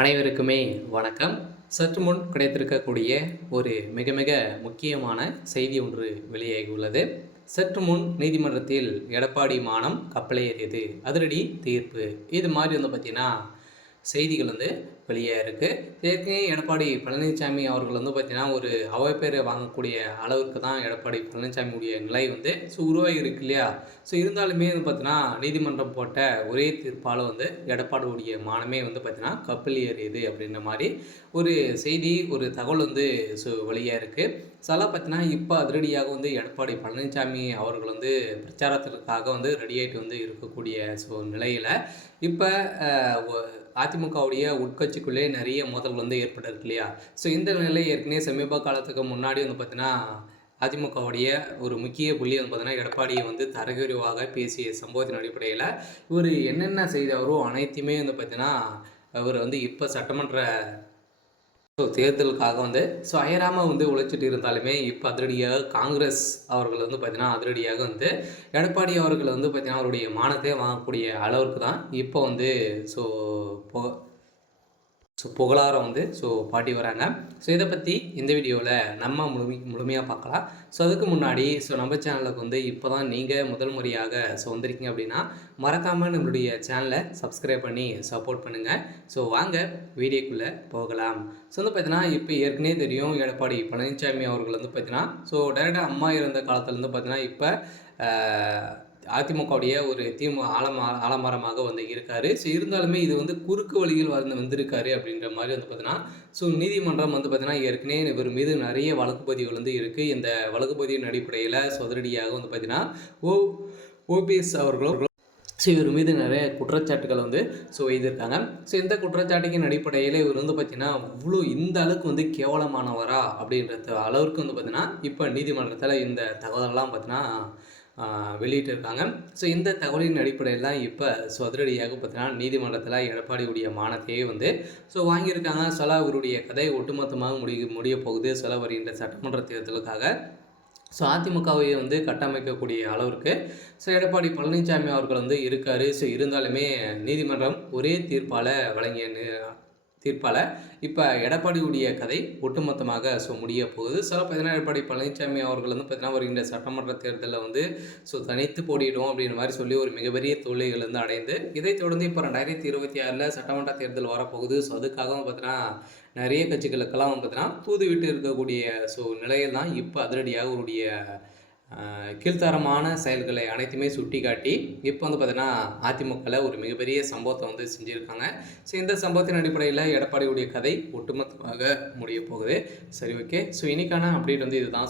அனைவருக்குமே வணக்கம். சற்று முன் கிடைத்திருக்கக்கூடிய ஒரு மிக மிக முக்கியமான செய்தி ஒன்று வெளியாகியுள்ளது. சற்று முன் நீதிமன்றத்தில் எடப்பாடி மானம் கப்பலேறியது, அதிரடி தீர்ப்பு. இது மாதிரி பார்த்தீங்கன்னா செய்திகள் வெளியாக இருக்குது. ஏற்கனவே எடப்பாடி பழனிசாமி அவர்கள் பார்த்தீங்கன்னா ஒரு அவப்பேரை வாங்கக்கூடிய அளவுக்கு தான் எடப்பாடி பழனிசாமியுடைய நிலை உருவாகி இருக்கு இல்லையா? ஸோ இருந்தாலுமே பார்த்தீங்கன்னா நீதிமன்றம் போட்ட ஒரே தீர்ப்பால் எடப்பாடியுடைய மானமே பார்த்தீங்கன்னா கப்பல் ஏறியது அப்படின்ற மாதிரி ஒரு செய்தி, ஒரு தகவல் வெளியாக இருக்குது. அதெல்லாம் பார்த்தீங்கன்னா இப்போ அதிரடியாக எடப்பாடி பழனிசாமி அவர்கள் பிரச்சாரத்திற்காக ரெடி ஆகிட்டு இருக்கக்கூடிய நிலையில் இப்போ அதிமுகவுடைய உட்கட்சிக்குள்ளே நிறைய மோதல் ஏற்பட்டிருக்கு இல்லையா? ஸோ இந்த நிலை ஏற்கனவே சமீப காலத்துக்கு முன்னாடி பார்த்தீங்கன்னா அதிமுகவுடைய ஒரு முக்கிய புள்ளி பார்த்தீங்கன்னா எடப்பாடியை தரக்குறைவாக பேசிய சம்பவத்தின் அடிப்படையில் இவர் என்னென்ன செய்தாரோ அனைத்தையுமே பார்த்தீங்கன்னா அவர் இப்போ சட்டமன்ற தேர்தலுக்காக அயராமல் உழைச்சிட்டு இருந்தாலுமே இப்போ அதிரடியாக காங்கிரஸ் அவர்கள் பார்த்தீங்கன்னா அதிரடியாக எடப்பாடி அவர்கள் பார்த்தீங்கன்னா அவருடைய மானத்தை வாங்கக்கூடிய அளவுக்கு தான் இப்போ ஸோ புகழாரம் பாட்டி வராங்க. ஸோ இதை பற்றி இந்த வீடியோவில் நம்ம முழுமையாக பார்க்கலாம். ஸோ அதுக்கு முன்னாடி நம்ம சேனலுக்கு இப்போ தான் நீங்கள் முதல் முறையாக வந்திருக்கீங்க அப்படின்னா மறக்காமல் நம்மளுடைய சேனலை சப்ஸ்கிரைப் பண்ணி சப்போர்ட் பண்ணுங்கள். ஸோ வாங்க வீடியோக்குள்ளே போகலாம். ஸோ பார்த்தீங்கன்னா இப்போ ஏற்கனவே தெரியும் எடப்பாடி பழனிசாமி அவர்கள் பார்த்தீங்கன்னா டைரெக்டாக அம்மா இருந்த காலத்துலேருந்து பார்த்தீங்கன்னா இப்போ அதிமுகவுடைய ஒரு ஆலமரமாக இருக்கார். ஸோ இருந்தாலுமே இது குறுக்கு வழியில் வந்திருக்காரு அப்படின்ற மாதிரி பார்த்தீங்கன்னா நீதிமன்றம் பார்த்தீங்கன்னா ஏற்கனவே இவர் மீது நிறைய வழக்கு பதிவுகள் இருக்குது. இந்த வழக்கு பதிவின் அடிப்படையில் அதிரடியாக பார்த்தீங்கன்னா ஓபிஎஸ் அவர்களும் இவர் மீது நிறைய குற்றச்சாட்டுகள் வைத்திருக்காங்க. ஸோ இந்த குற்றச்சாட்டின் அடிப்படையில் இவர் பார்த்தீங்கன்னா இவ்வளோ இந்த அளவுக்கு கேவலமானவரா அப்படின்ற அளவுக்கு பார்த்தீங்கன்னா இப்போ நீதிமன்றத்தில் இந்த தகவலெல்லாம் பார்த்தீங்கன்னா வெளியிட்டிருக்காங்க. ஸோ இந்த தகவலின் அடிப்படையில் தான் இப்போ அதிரடியாக பார்த்தீங்கன்னா நீதிமன்றத்தில் எடப்பாடியுடைய மானத்தையே வாங்கியிருக்காங்க. இவருடைய கதை ஒட்டுமொத்தமாக முடிய போகுது. வருகின்ற சட்டமன்ற தேர்தலுக்காக அதிமுகவை கட்டமைக்கக்கூடிய அளவிற்கு எடப்பாடி பழனிசாமி அவர்கள் இருக்கார். இருந்தாலுமே நீதிமன்றம் ஒரே தீர்ப்பால் இப்போ எடப்பாடியுடைய கதை ஒட்டுமொத்தமாக முடிய போகுது. பார்த்தீங்கன்னா எடப்பாடி பழனிசாமி அவர்கள் பார்த்தீங்கன்னா வருகின்ற சட்டமன்ற தேர்தலில் தனித்து போட்டியிடும் அப்படின்ற மாதிரி சொல்லி ஒரு மிகப்பெரிய தோல்விகள் அடைந்து இதைத் தொடர்ந்து இப்போ 2026 சட்டமன்ற தேர்தல் வரப்போகுது. அதுக்காக பார்த்தீங்கன்னா நிறைய கட்சிகளுக்கெல்லாம் பார்த்தீங்கன்னா தூது விட்டு இருக்கக்கூடிய நிலையில் தான் இப்போ அதிரடியாக அவருடைய கீழ்த்தரமான செயல்களை அனைத்துமே சுட்டி காட்டி இப்போ பார்த்தீங்கன்னா அதிமுகவில் ஒரு மிகப்பெரிய சம்பவத்தை செஞ்சுருக்காங்க. ஸோ இந்த சம்பவத்தின் அடிப்படையில் எடப்பாடியுடைய கதை ஒட்டுமொத்தமாக முடிய போகுது. சரி, ஓகே. ஸோ இன்றைக்கான அப்டேட் இதுதான்.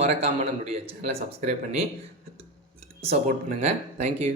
மறக்காமல் நம்மளுடைய சேனலை சப்ஸ்கிரைப் பண்ணி சப்போர்ட் பண்ணுங்கள். தேங்க்யூ.